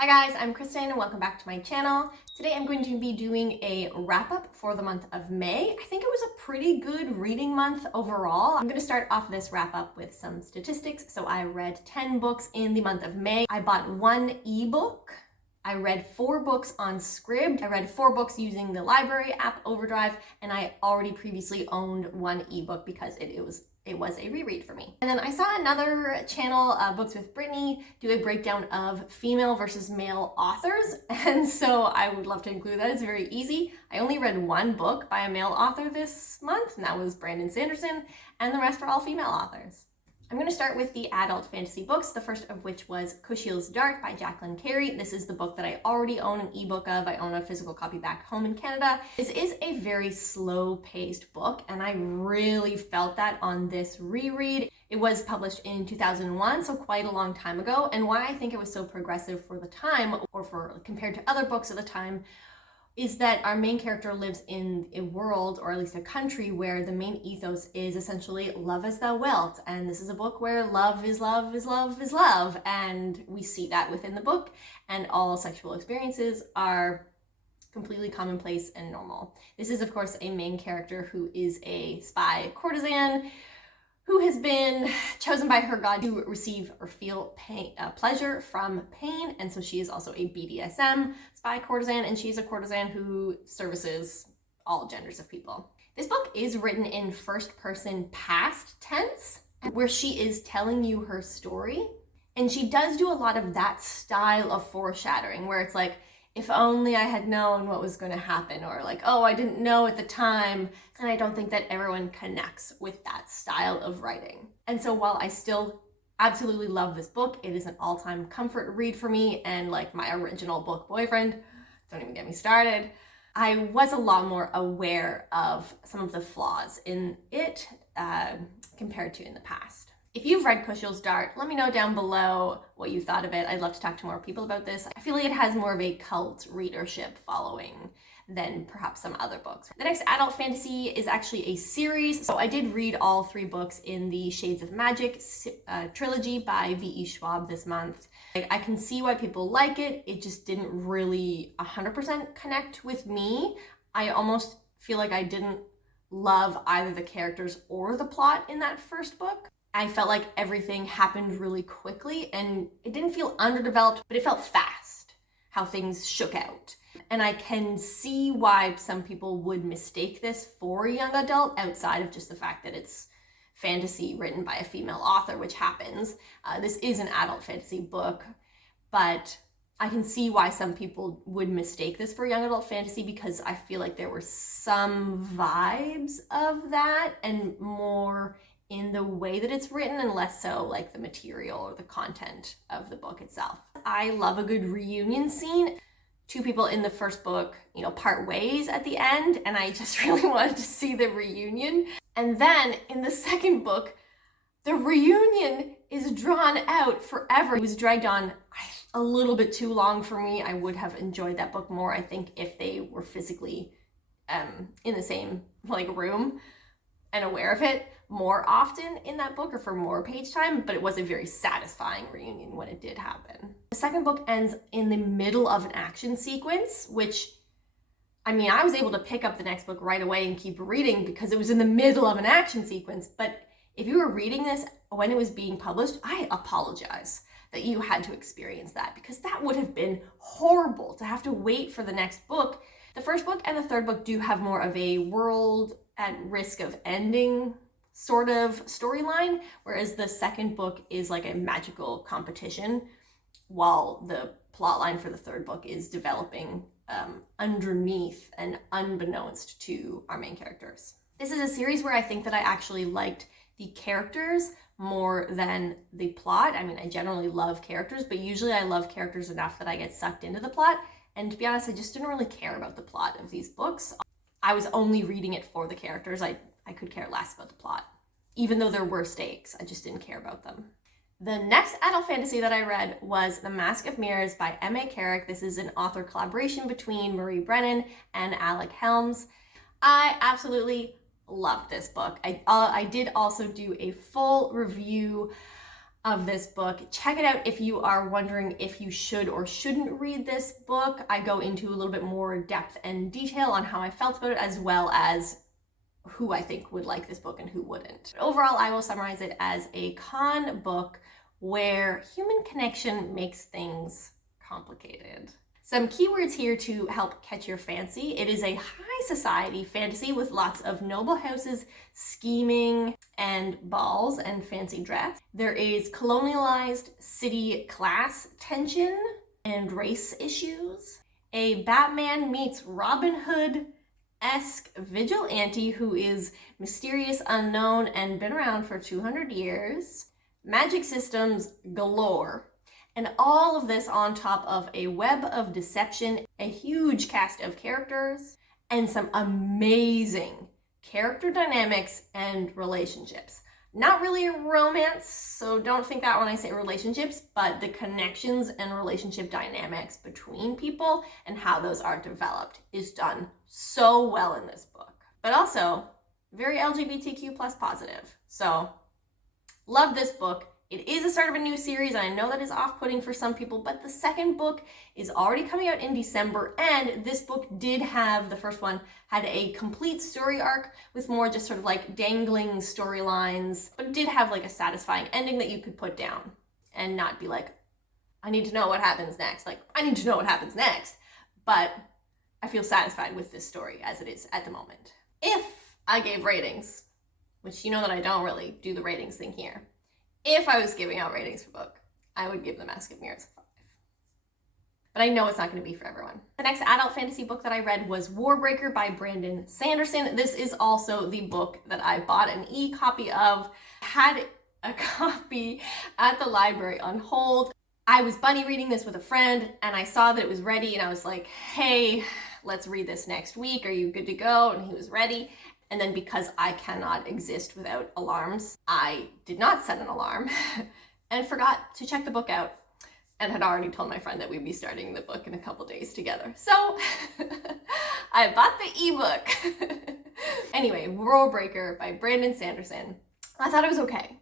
Hi guys, I'm Kristen and welcome back to my channel. Today I'm going to be doing a wrap-up for the month of May. I think it was a pretty good reading month overall. I'm going to start off this wrap-up with some statistics. So I read 10 books in the month of May. I bought one ebook. I read 4 books on Scribd. I read 4 books using the library app Overdrive, and I already previously owned one ebook because it was a reread for me. And then I saw another channel, Books with Brittany, do a breakdown of female versus male authors, and so I would love to include that. It's very easy. I only read one book by a male author this month, and that was Brandon Sanderson, and the rest were all female authors. I'm going to start with the adult fantasy books, the first of which was Kushils Dark by Jacqueline Carey. This is the book that I already own an ebook of. I own a physical copy back home in Canada. This is a very slow-paced book, and I really felt that on this reread. It was published in 2001, so quite a long time ago, and why I think it was so progressive for the time, or for compared to other books at the time, is that our main character lives in a world, or at least a country, where the main ethos is essentially love as thou wilt. And this is a book where love is love is love is love. And we see that within the book, and all sexual experiences are completely commonplace and normal. This is, of course, a main character who is a spy courtesan who has been chosen by her god to receive or feel pain, pleasure from pain. And so she is also a BDSM spy courtesan, and she's a courtesan who services all genders of people. This book is written in first person past tense, where she is telling you her story. And she does do a lot of that style of foreshadowing, where it's like, if only I had known what was going to happen, or like, oh, I didn't know at the time. And I don't think that everyone connects with that style of writing. And so while I still absolutely love this book, it is an all-time comfort read for me, and like my original book boyfriend, don't even get me started, I was a lot more aware of some of the flaws in it compared to in the past. If you've read Kushils Dark, let me know down below what you thought of it. I'd love to talk to more people about this. I feel like it has more of a cult readership following than perhaps some other books. The next adult fantasy is actually a series. So I did read all 3 books in the Shades of Magic trilogy by V.E. Schwab this month. I can see why people like it. It just didn't really 100% connect with me. I almost feel like I didn't love either the characters or the plot in that first book. I felt like everything happened really quickly, and it didn't feel underdeveloped, but it felt fast, how things shook out. And I can see why some people would mistake this for a young adult, outside of just the fact that it's fantasy written by a female author, which happens. This is an adult fantasy book, but I can see why some people would mistake this for young adult fantasy, because I feel like there were some vibes of that, and more in the way that it's written, and less so like the material or the content of the book itself. I love a good reunion scene. 2 people in the first book, part ways at the end, and I just really wanted to see the reunion. And then in the second book, the reunion is drawn out forever. It was dragged on a little bit too long for me. I would have enjoyed that book more, I think, if they were physically in the same room and aware of it more often in that book, or for more page time, but it was a very satisfying reunion when it did happen. The second book ends in the middle of an action sequence, which, I mean, I was able to pick up the next book right away and keep reading because it was in the middle of an action sequence. But if you were reading this when it was being published, I apologize that you had to experience that, because that would have been horrible to have to wait for the next book. The first book and the third book do have more of a world at risk of ending sort of storyline, whereas the second book is like a magical competition, while the plotline for the third book is developing underneath and unbeknownst to our main characters. This is a series where I think that I actually liked the characters more than the plot. I mean, I generally love characters, but usually I love characters enough that I get sucked into the plot. And to be honest, I just didn't really care about the plot of these books. I was only reading it for the characters. I could care less about the plot. Even though there were stakes, I just didn't care about them. The next adult fantasy that I read was The Mask of Mirrors by M.A. Carrick. This is an author collaboration between Marie Brennan and Alec Helms. I absolutely loved this book. I did also do a full review of this book. Check it out if you are wondering if you should or shouldn't read this book. I go into a little bit more depth and detail on how I felt about it, as well as who I think would like this book and who wouldn't. Overall, I will summarize it as a con book where human connection makes things complicated. Some keywords here to help catch your fancy. It is a high society fantasy with lots of noble houses, scheming, and balls and fancy dress. There is colonialized city class tension and race issues. A Batman meets Robin Hood-esque vigilante who is mysterious, unknown, and been around for 200 years. Magic systems galore. And all of this on top of a web of deception, a huge cast of characters, and some amazing character dynamics and relationships. Not really a romance, so don't think that when I say relationships, but the connections and relationship dynamics between people and how those are developed is done so well in this book. But also, very LGBTQ plus positive. So, love this book. It is the start of a new series, and I know that is off-putting for some people, but the second book is already coming out in December, and this book did have, the first one, had a complete story arc with more just sort of like dangling storylines, but it did have like a satisfying ending that you could put down and not be like, I need to know what happens next. Like, I need to know what happens next, but I feel satisfied with this story as it is at the moment. If I gave ratings, which you know that I don't really do the ratings thing here, if I was giving out ratings for book, I would give The Mask of Mirrors a 5. But I know it's not going to be for everyone. The next adult fantasy book that I read was Warbreaker by Brandon Sanderson. This is also the book that I bought an e-copy of, had a copy at the library on hold. I was bunny reading this with a friend, and I saw that it was ready, and I was like, hey, let's read this next week. Are you good to go? And he was ready. And then because I cannot exist without alarms, I did not set an alarm and forgot to check the book out, and had already told my friend that we'd be starting the book in a couple days together. So I bought the ebook. Anyway, Warbreaker by Brandon Sanderson. I thought it was okay.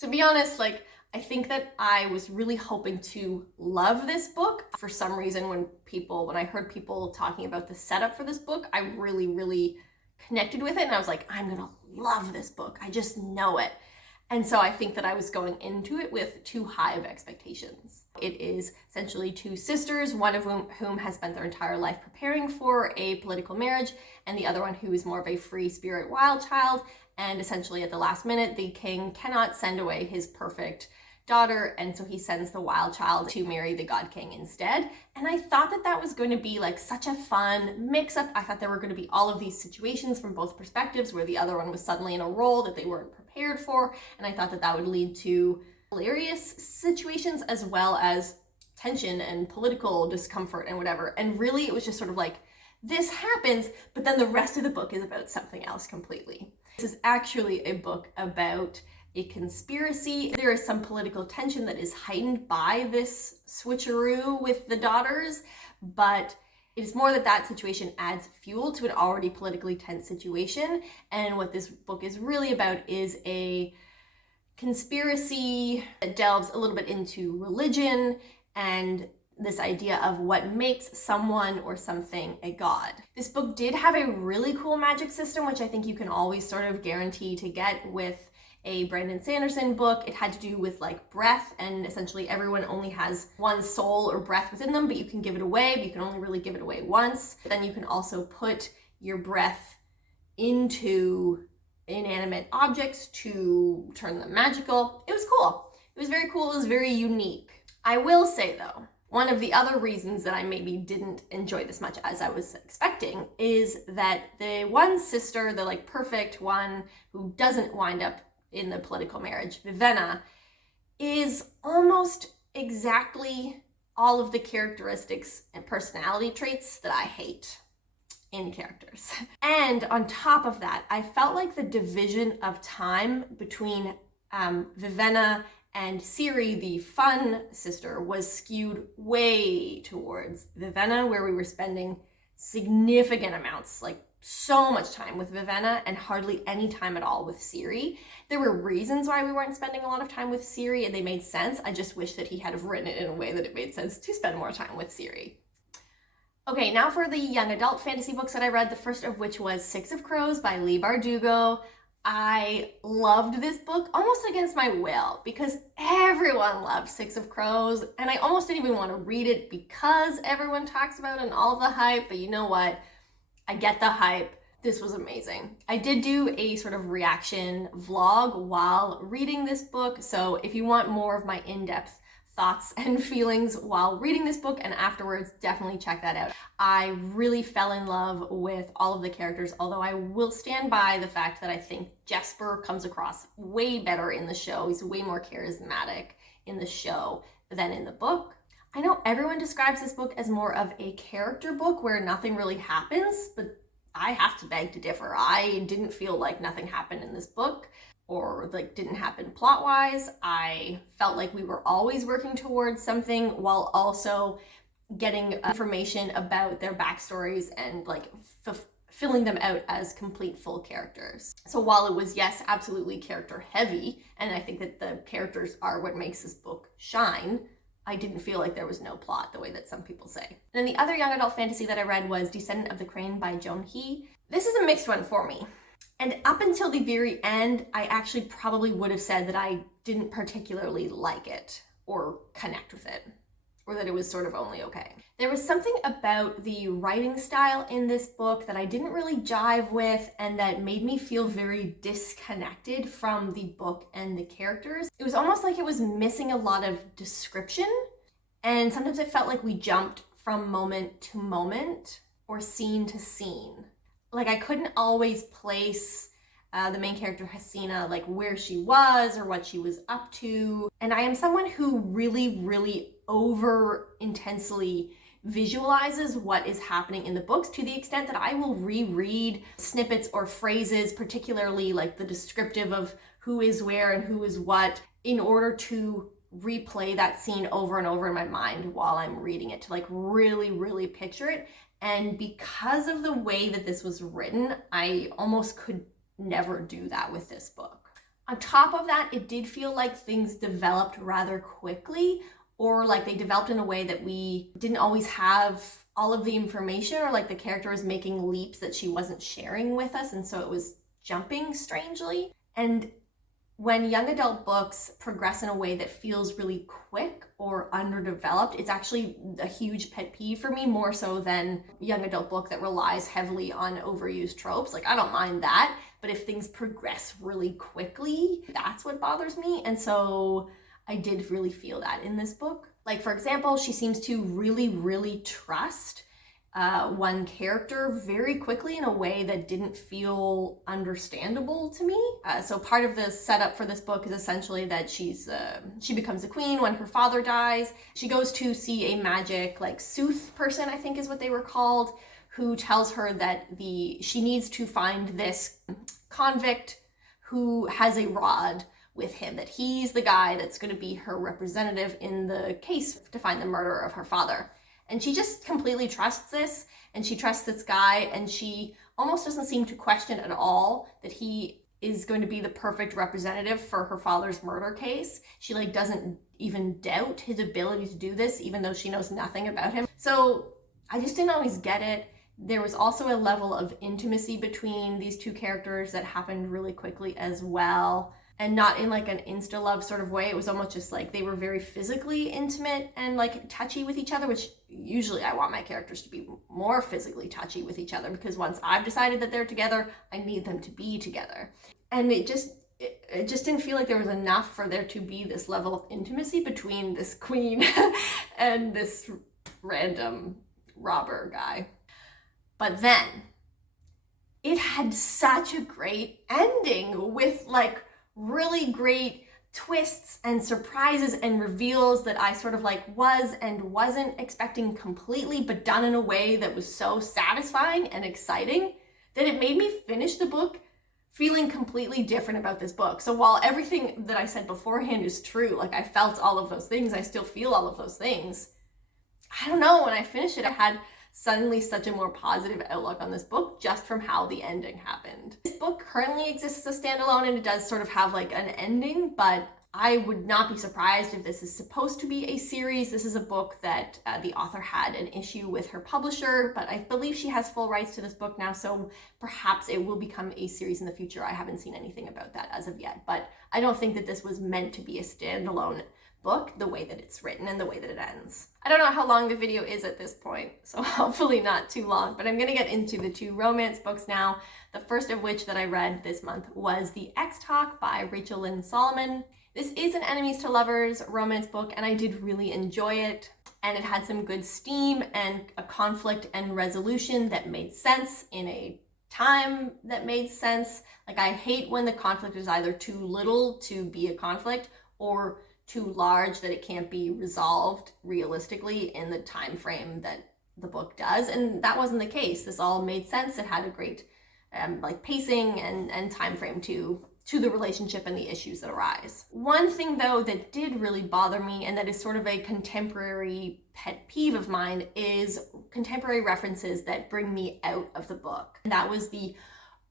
To be honest, like, I think that I was really hoping to love this book. For some reason, when I heard people talking about the setup for this book, I really connected with it, and I was like, I'm gonna love this book. I just know it. And so I think that I was going into it with too high of expectations. It is essentially two sisters, one of whom has spent their entire life preparing for a political marriage, and the other one who is more of a free spirit wild child. And essentially at the last minute, the king cannot send away his perfect daughter, and so he sends the wild child to marry the god king instead. And I thought that that was going to be like such a fun mix-up. I thought there were going to be all of these situations from both perspectives where the other one was suddenly in a role that they weren't prepared for, and I thought that that would lead to hilarious situations as well as tension and political discomfort and whatever. And really it was just sort of like, this happens, but then the rest of the book is about something else completely. This is actually a book about a conspiracy. There is some political tension that is heightened by this switcheroo with the daughters, but it is more that that situation adds fuel to an already politically tense situation. And what this book is really about is a conspiracy that delves a little bit into religion and this idea of what makes someone or something a god. This book did have a really cool magic system, which I think you can always sort of guarantee to get with a Brandon Sanderson book. It had to do with like breath, and essentially everyone only has one soul or breath within them, but you can give it away, but you can only really give it away once. Then you can also put your breath into inanimate objects to turn them magical. It was cool. It was very cool. It was very unique. I will say though, one of the other reasons that I maybe didn't enjoy this much as I was expecting is that the one sister, the like perfect one who doesn't wind up in the political marriage, Vivenna, is almost exactly all of the characteristics and personality traits that I hate in characters. And on top of that, I felt like the division of time between Vivenna and Ciri, the fun sister, was skewed way towards Vivenna, where we were spending significant amounts, like so much time with Vivenna and hardly any time at all with Ciri. There were reasons why we weren't spending a lot of time with Ciri, and they made sense. I just wish that he had have written it in a way that it made sense to spend more time with Ciri. Okay, now for the young adult fantasy books that I read, the first of which was Six of Crows by Leigh Bardugo. I loved this book almost against my will because everyone loves Six of Crows, and I almost didn't even want to read it because everyone talks about it and all of the hype, but you know what? I get the hype. This was amazing. I did do a sort of reaction vlog while reading this book, so if you want more of my in-depth thoughts and feelings while reading this book and afterwards, definitely check that out. I really fell in love with all of the characters, although I will stand by the fact that I think Jesper comes across way better in the show. He's way more charismatic in the show than in the book. I know everyone describes this book as more of a character book where nothing really happens, but I have to beg to differ. I didn't feel like nothing happened in this book or like didn't happen plot-wise. I felt like we were always working towards something while also getting information about their backstories and like filling them out as complete full characters. So while it was, yes, absolutely character heavy, and I think that the characters are what makes this book shine, I didn't feel like there was no plot the way that some people say. And then the other young adult fantasy that I read was Descendant of the Crane by Joan He. This is a mixed one for me. And up until the very end, I actually probably would have said that I didn't particularly like it or connect with it, or that it was sort of only okay. There was something about the writing style in this book that I didn't really jive with and that made me feel very disconnected from the book and the characters. It was almost like it was missing a lot of description, and sometimes it felt like we jumped from moment to moment or scene to scene. Like I couldn't always place the main character Hasina, like where she was or what she was up to. And I am someone who really over intensely visualizes what is happening in the books to the extent that I will reread snippets or phrases, particularly like the descriptive of who is where and who is what, in order to replay that scene over and over in my mind while I'm reading it, to like really picture it. And because of the way that this was written, I almost could never do that with this book. On top of that, it did feel like things developed rather quickly, or like they developed in a way that we didn't always have all of the information, or like the character was making leaps that she wasn't sharing with us, and so it was jumping strangely. And when young adult books progress in a way that feels really quick or underdeveloped, it's actually a huge pet peeve for me, more so than young adult book that relies heavily on overused tropes. Like I don't mind that, but if things progress really quickly, that's what bothers me. And so I did really feel that in this book. Like for example, she seems to really trust one character very quickly in a way that didn't feel understandable to me. So part of the setup for this book is essentially that she becomes a queen when her father dies. She goes to see a magic like sooth person, I think is what they were called, who tells her that she needs to find this convict who has a rod with him, that he's the guy that's going to be her representative in the case to find the murderer of her father. And she just completely trusts this, and she trusts this guy, and she almost doesn't seem to question at all that he is going to be the perfect representative for her father's murder case. She like doesn't even doubt his ability to do this, even though she knows nothing about him. So I just didn't always get it. There was also a level of intimacy between these two characters that happened really quickly as well. And not in like an insta-love sort of way. It was almost just like they were very physically intimate and like touchy with each other, which usually I want my characters to be more physically touchy with each other, because once I've decided that they're together, I need them to be together. And it just didn't feel like there was enough for there to be this level of intimacy between this queen and this random robber guy. But then it had such a great ending with like really great twists and surprises and reveals that I sort of like was and wasn't expecting completely, but done in a way that was so satisfying and exciting that it made me finish the book feeling completely different about this book. So while everything that I said beforehand is true, like I felt all of those things, I still feel all of those things. I don't know, when I finished it, I had suddenly such a more positive outlook on this book just from how the ending happened. This book currently exists as a standalone, and it does sort of have like an ending, but I would not be surprised if this is supposed to be a series. This is a book that the author had an issue with her publisher, but I believe she has full rights to this book now, so perhaps it will become a series in the future. I haven't seen anything about that as of yet, but I don't think that this was meant to be a standalone book the way that it's written and the way that it ends. I don't know how long the video is at this point, so hopefully not too long, but I'm going to get into the two romance books now. The first of which that I read this month was The X-Talk by Rachel Lynn Solomon. This is an enemies to lovers romance book, and I did really enjoy it. And it had some good steam and a conflict and resolution that made sense in a time that made sense. Like, I hate when the conflict is either too little to be a conflict or too large that it can't be resolved realistically in the time frame that the book does. And that wasn't the case. This all made sense. It had a great like pacing and time frame to the relationship and the issues that arise. One thing though that did really bother me, and that is sort of a contemporary pet peeve of mine, is contemporary references that bring me out of the book. And that was the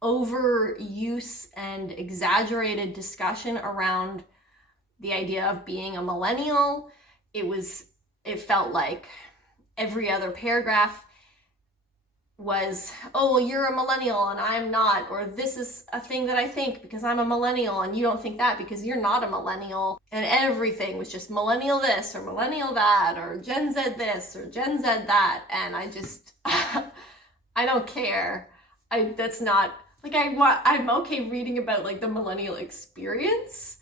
overuse and exaggerated discussion around the idea of being a millennial. It felt like every other paragraph was, oh, well, you're a millennial and I'm not, or this is a thing that I think because I'm a millennial and you don't think that because you're not a millennial. And everything was just millennial this or millennial that or Gen Z this or Gen Z that. And I just, I don't care. That's not, like, I'm okay reading about like the millennial experience,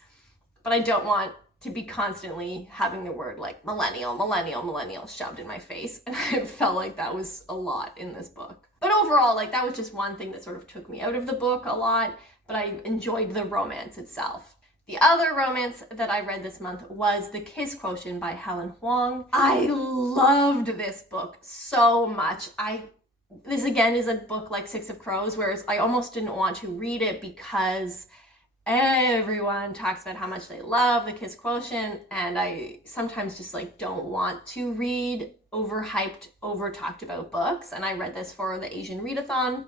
but I don't want to be constantly having the word like millennial shoved in my face. And I felt like that was a lot in this book. But overall, like, that was just one thing that sort of took me out of the book a lot, but I enjoyed the romance itself. The other romance that I read this month was The Kiss Quotient by Helen Huang. I loved this book so much. This again is a book like Six of Crows, whereas I almost didn't want to read it because everyone talks about how much they love The Kiss Quotient, and I sometimes just like don't want to read overhyped, over talked about books. And I read this for the Asian Readathon,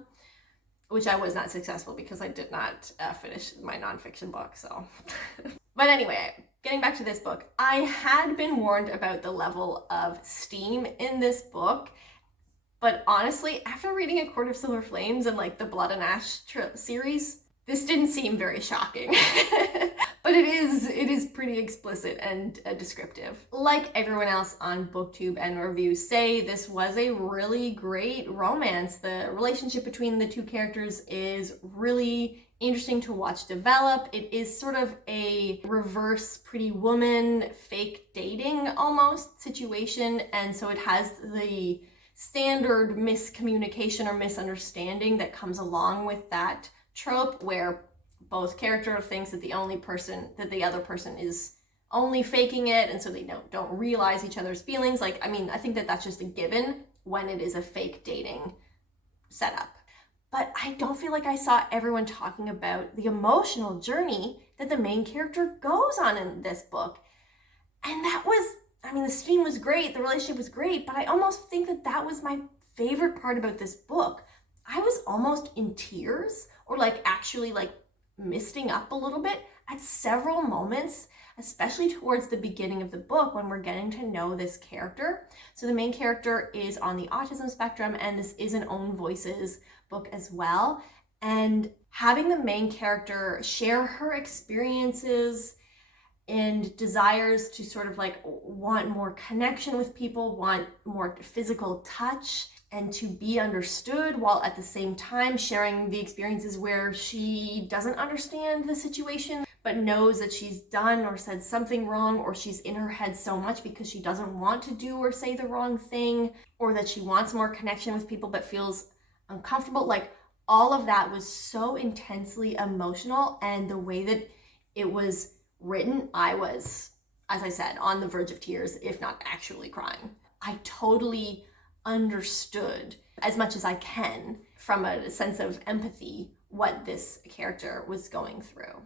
which I was not successful because I did not finish my nonfiction book, so. But anyway, getting back to this book, I had been warned about the level of steam in this book, but honestly, after reading A Court of Silver Flames and like the Blood and Ash series, this didn't seem very shocking. But it is pretty explicit and descriptive. Like everyone else on BookTube and reviews say, this was a really great romance. The relationship between the two characters is really interesting to watch develop. It is sort of a reverse Pretty Woman, fake dating almost situation. And so it has the standard miscommunication or misunderstanding that comes along with that trope, where both character thinks that the other person is only faking it, and so they don't realize each other's feelings. Like, I mean, I think that that's just a given when it is a fake dating setup. But I don't feel like I saw everyone talking about the emotional journey that the main character goes on in this book. And that was, I mean, the steam was great, the relationship was great, but I almost think that that was my favorite part about this book. I was almost in tears, or like actually like misting up a little bit at several moments, especially towards the beginning of the book when we're getting to know this character. So the main character is on the autism spectrum, and this is an Own Voices book as well. And having the main character share her experiences and desires to sort of like want more connection with people, want more physical touch, and to be understood, while at the same time sharing the experiences where she doesn't understand the situation, but knows that she's done or said something wrong, or she's in her head so much because she doesn't want to do or say the wrong thing, or that she wants more connection with people but feels uncomfortable. Like, all of that was so intensely emotional, and the way that it was written, I was, as I said, on the verge of tears, if not actually crying. I totally understood as much as I can from a sense of empathy what this character was going through.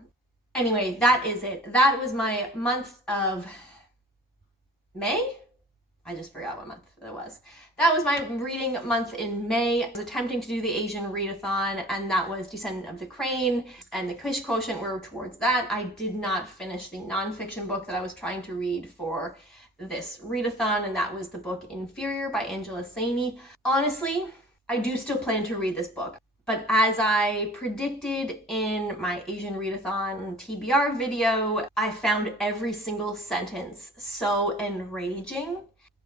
Anyway, that is it. That was my month of May. I just forgot what month that was. That was my reading month in May. I was attempting to do the Asian Readathon, and that was Descendant of the Crane and the Kiss Quotient were towards that. I did not finish the nonfiction book that I was trying to read for this readathon, and that was the book Inferior by Angela Saini. Honestly, I do still plan to read this book, but as I predicted in my Asian Readathon TBR video, I found every single sentence so enraging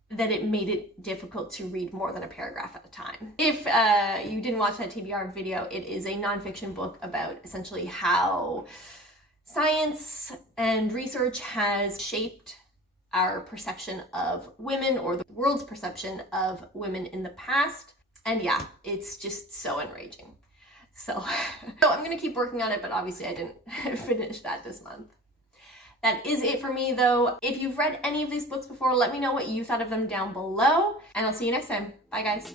that it made it difficult to read more than a paragraph at a time. If you didn't watch that TBR video, it is a nonfiction book about essentially how science and research has shaped our perception of women, or the world's perception of women in the past. And yeah, it's just so enraging. So I'm gonna keep working on it, but obviously I didn't finish that this month. That is it for me though. If you've read any of these books before, let me know what you thought of them down below, and I'll see you next time. Bye guys.